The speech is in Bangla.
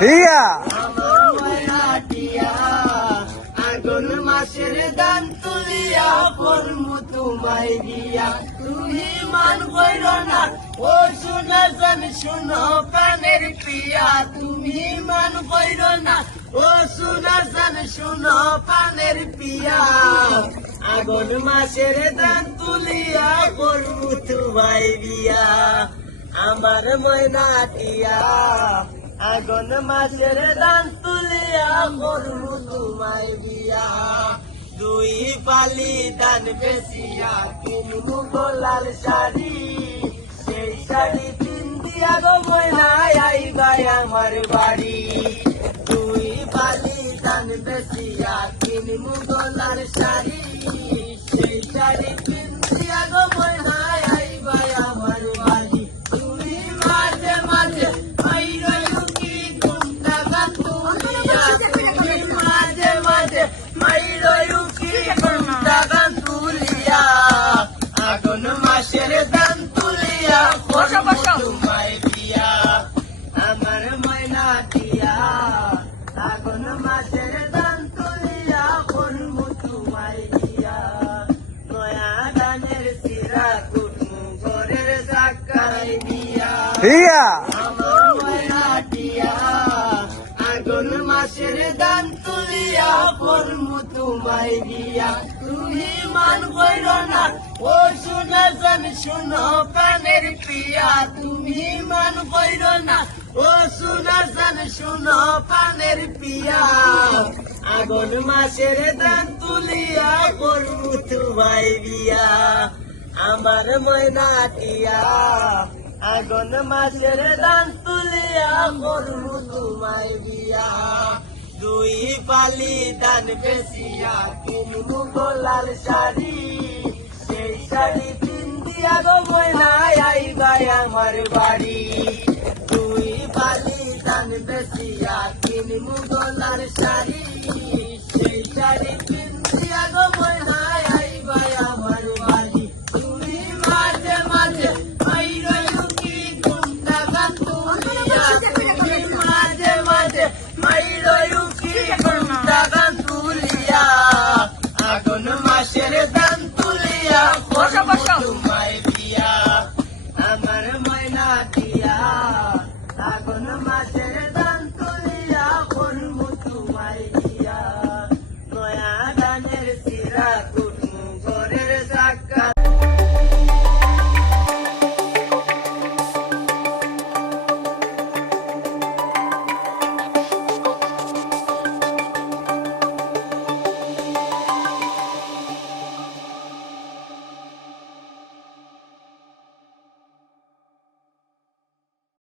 হিয়া আমার ময়না টিয়া আগুন মাসের দান তুলিয়া করমু তোমায় দিয়া তুমি মান কইর না ও শুনা জান শুনো প্রাণের প্রিয়া তুমি মান কইর না ও শুনা জান শুনো প্রাণের প্রিয়া আগুন মাসের দান তুলিয়া করমু তোমায় দিয়া আমার ময়না টিয়া আগুন মাসের দান তুলিয়া করমু তোমায় বিয়া দুই পালি দান বেশিয়া কিনবু গোলাল শাড়ি সেই শাড়ি পিন্দিয়া গো ময়না আইবাই আমার বাড়ি দুই পালি দান বেশিয়া কিনবু গোলাল শাড়ি সেই শাড়ি পিন্দিয়া গো ময়না আইবাই আমার বাড়ি তুমি মাঝে মাঝে আগুন মাসের দান তুলিয়া তোমায় দিয়া আমার ময়না টিয়া আগুন মাসের দান তুলিয়া করমু তোমায় দিয়া নয়া গানের সিরা কুটমু ঘরের সাকাই দিয়া হিয়া আমার ময়না টিয়া আগুন মাসের দান তুলিয়া করমু তোমায় দিয়া তুমি মান কইর না ও শুনা জান শুনো প্রাণের প্রিয়া তুমি মান কইর না ও শুনা জান শুনো প্রাণের প্রিয়া আগুন মাসের দান তুলিয়া করমু তোমায় বিয়া আমার ময়না টিয়া আগুন মাসের দান তুলিয়া করমু তোমায় বিয়া দুই পালি দান বেশিয়া কিনবু গোলাল শাড়ি সেই শাড়ি পিন্দিয়া গো ময়না আইবাই আমার বাড়ি দুই পালি দান বেশিয়া কিনবু গোলাল শাড়ি সেই শাড়ি পিন্দিয়া গো ময়না আইবাই আমার বাড়ি তুমি মাঝে মাঝে আগুন মাসের দান তুলিয়া তোমায় দিয়া আমার ময়না টিয়া